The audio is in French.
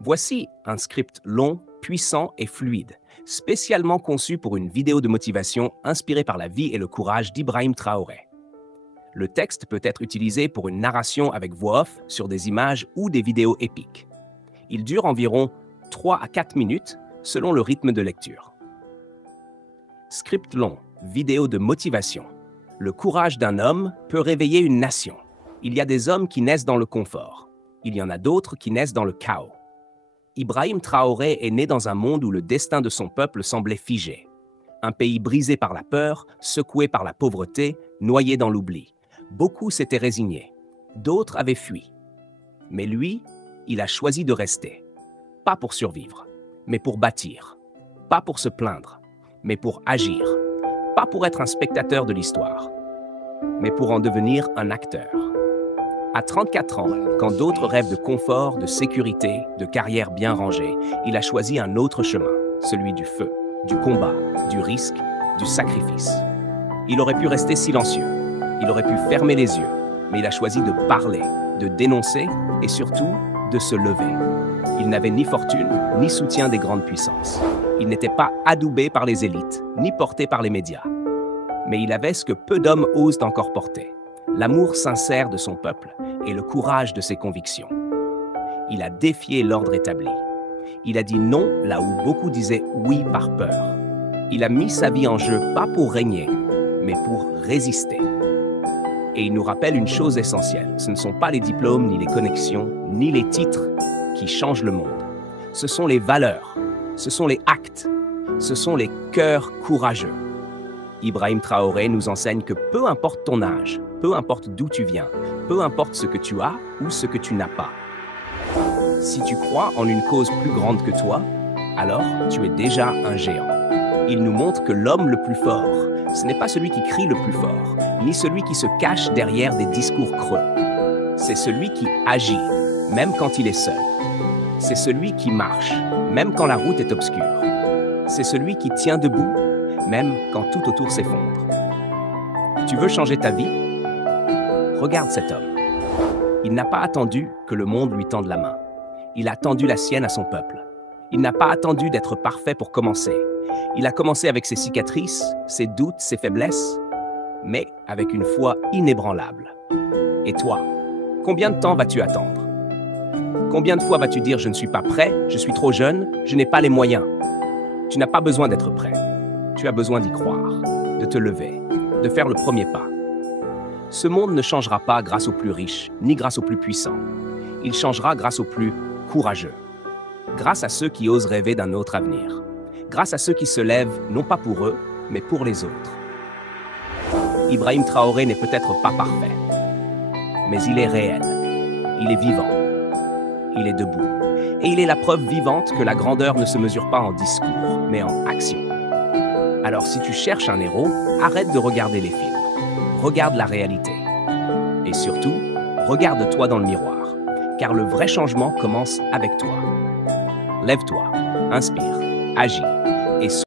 Voici un script long, puissant et fluide, spécialement conçu pour une vidéo de motivation inspirée par la vie et le courage d'Ibrahim Traoré. Le texte peut être utilisé pour une narration avec voix off sur des images ou des vidéos épiques. Il dure environ 3 à 4 minutes selon le rythme de lecture. Script long, vidéo de motivation. Le courage d'un homme peut réveiller une nation. Il y a des hommes qui naissent dans le confort. Il y en a d'autres qui naissent dans le chaos. Ibrahim Traoré est né dans un monde où le destin de son peuple semblait figé. Un pays brisé par la peur, secoué par la pauvreté, noyé dans l'oubli. Beaucoup s'étaient résignés. D'autres avaient fui. Mais lui, il a choisi de rester. Pas pour survivre, mais pour bâtir. Pas pour se plaindre, mais pour agir. Pas pour être un spectateur de l'histoire, mais pour en devenir un acteur. À 34 ans, quand d'autres rêvent de confort, de sécurité, de carrière bien rangée, il a choisi un autre chemin, celui du feu, du combat, du risque, du sacrifice. Il aurait pu rester silencieux, il aurait pu fermer les yeux, mais il a choisi de parler, de dénoncer et surtout de se lever. Il n'avait ni fortune, ni soutien des grandes puissances. Il n'était pas adoubé par les élites, ni porté par les médias. Mais il avait ce que peu d'hommes osent encore porter, l'amour sincère de son peuple et le courage de ses convictions. Il a défié l'ordre établi. Il a dit non là où beaucoup disaient oui par peur. Il a mis sa vie en jeu pas pour régner, mais pour résister. Et il nous rappelle une chose essentielle, ce ne sont pas les diplômes, ni les connexions, ni les titres qui changent le monde. Ce sont les valeurs, ce sont les actes, ce sont les cœurs courageux. Ibrahim Traoré nous enseigne que peu importe ton âge, peu importe d'où tu viens, peu importe ce que tu as ou ce que tu n'as pas. Si tu crois en une cause plus grande que toi, alors tu es déjà un géant. Il nous montre que l'homme le plus fort, ce n'est pas celui qui crie le plus fort, ni celui qui se cache derrière des discours creux. C'est celui qui agit, même quand il est seul. C'est celui qui marche, même quand la route est obscure. C'est celui qui tient debout, même quand tout autour s'effondre. Tu veux changer ta vie? Regarde cet homme. Il n'a pas attendu que le monde lui tende la main. Il a tendu la sienne à son peuple. Il n'a pas attendu d'être parfait pour commencer. Il a commencé avec ses cicatrices, ses doutes, ses faiblesses, mais avec une foi inébranlable. Et toi, combien de temps vas-tu attendre? Combien de fois vas-tu dire « je ne suis pas prêt, je suis trop jeune, je n'ai pas les moyens ». Tu n'as pas besoin d'être prêt. Tu as besoin d'y croire, de te lever, de faire le premier pas. Ce monde ne changera pas grâce aux plus riches, ni grâce aux plus puissants. Il changera grâce aux plus courageux. Grâce à ceux qui osent rêver d'un autre avenir. Grâce à ceux qui se lèvent, non pas pour eux, mais pour les autres. Ibrahim Traoré n'est peut-être pas parfait, mais il est réel. Il est vivant. Il est debout. Et il est la preuve vivante que la grandeur ne se mesure pas en discours, mais en action. Alors si tu cherches un héros, arrête de regarder les films. Regarde la réalité. Et surtout, regarde-toi dans le miroir, car le vrai changement commence avec toi. Lève-toi, inspire, agis et